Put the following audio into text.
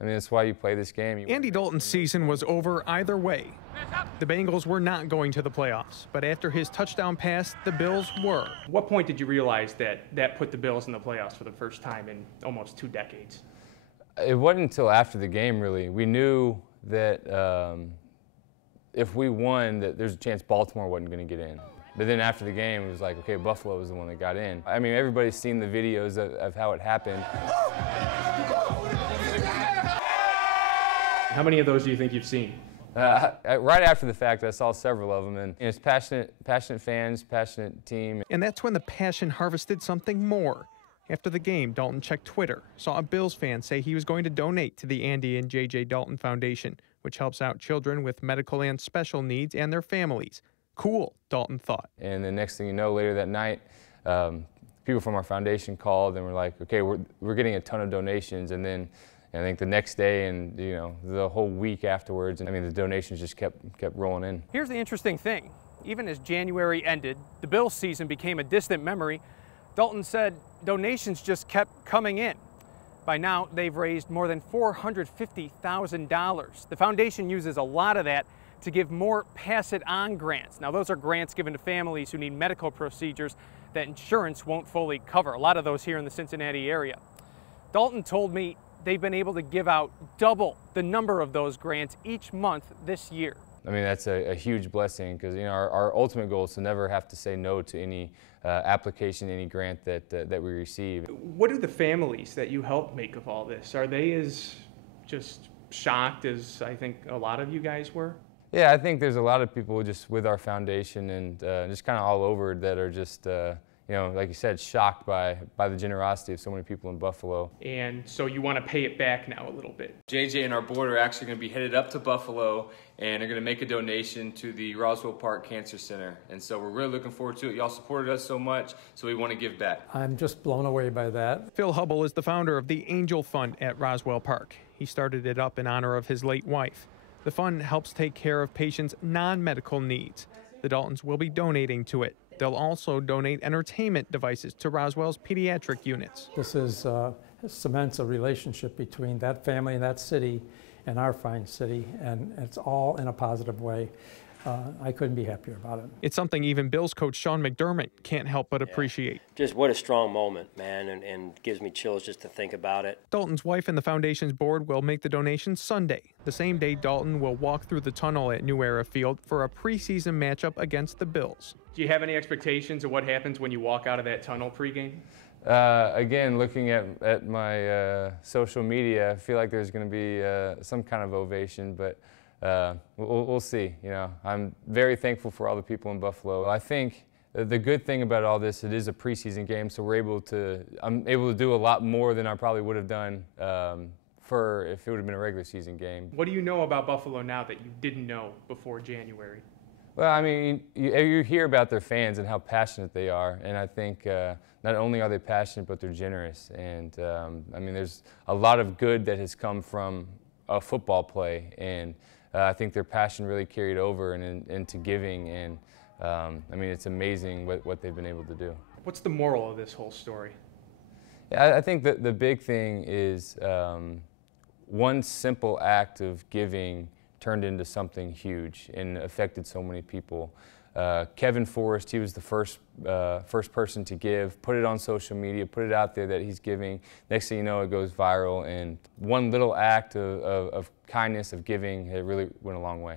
I mean, that's why you play this game. Andy Dalton's season was over either way. The Bengals were not going to the playoffs, but after his touchdown pass, the Bills were. What point did you realize that put the Bills in the playoffs for the first time in almost 2 decades? It wasn't until after the game, really. We knew that if we won, that there's a chance Baltimore wasn't going to get in. But then after the game, it was like, okay, Buffalo was the one that got in. I mean, everybody's seen the videos of how it happened. How many of those do you think you've seen? Right after the fact, I saw several of them, and it's passionate fans, passionate team. And that's when the passion harvested something more. After the game, Dalton checked Twitter, saw a Bills fan say he was going to donate to the Andy and J.J. Dalton Foundation, which helps out children with medical and special needs and their families. Cool, Dalton thought. And the next thing you know, later that night, people from our foundation called and were like, okay, we're getting a ton of donations. And then I think the next day and the whole week afterwards, I mean, the donations just kept rolling in. Here's the interesting thing. Even as January ended, the Bills season became a distant memory. Dalton said donations just kept coming in. By now, they've raised more than $450,000. The foundation uses a lot of that to give more pass-it-on grants. Now, those are grants given to families who need medical procedures that insurance won't fully cover. A lot of those here in the Cincinnati area. Dalton told me they've been able to give out double the number of those grants each month this year. I mean, that's a huge blessing because our ultimate goal is to never have to say no to any application, any grant that we receive. What do the families that you help make of all this? Are they as just shocked as I think a lot of you guys were? Yeah, I think there's a lot of people just with our foundation and just kind of all over that are just, like you said, shocked by the generosity of so many people in Buffalo. And so you want to pay it back now a little bit. JJ and our board are actually going to be headed up to Buffalo and are going to make a donation to the Roswell Park Cancer Center. And so we're really looking forward to it. Y'all supported us so much, so we want to give back. I'm just blown away by that. Phil Hubble is the founder of the Angel Fund at Roswell Park. He started it up in honor of his late wife. The fund helps take care of patients' non-medical needs. The Daltons will be donating to it. They'll also donate entertainment devices to Roswell's pediatric units. This cements a relationship between that family and that city and our fine city, and it's all in a positive way. I couldn't be happier about it. It's something even Bills coach Sean McDermott can't help but appreciate. Just what a strong moment, man, and gives me chills just to think about it. Dalton's wife and the foundation's board will make the donation Sunday, the same day Dalton will walk through the tunnel at New Era Field for a preseason matchup against the Bills. Do you have any expectations of what happens when you walk out of that tunnel pregame? Again, looking at my social media, I feel like there's going to be some kind of ovation, but we'll see. I'm very thankful for all the people in Buffalo. I think the good thing about all this, it is a preseason game, so I'm able to do a lot more than I probably would have done if it would have been a regular season game. What do you know about Buffalo now that you didn't know before January? Well, I mean, you hear about their fans and how passionate they are, and I think not only are they passionate, but they're generous. And I mean, there's a lot of good that has come from a football play, and I think their passion really carried over into giving, and I mean, it's amazing what they've been able to do. What's the moral of this whole story? Yeah, I think that the big thing is one simple act of giving turned into something huge and affected so many people. Kevin Forrest, he was the first person to give, put it on social media, put it out there that he's giving. Next thing you know, it goes viral, and one little act of kindness, of giving, it really went a long way.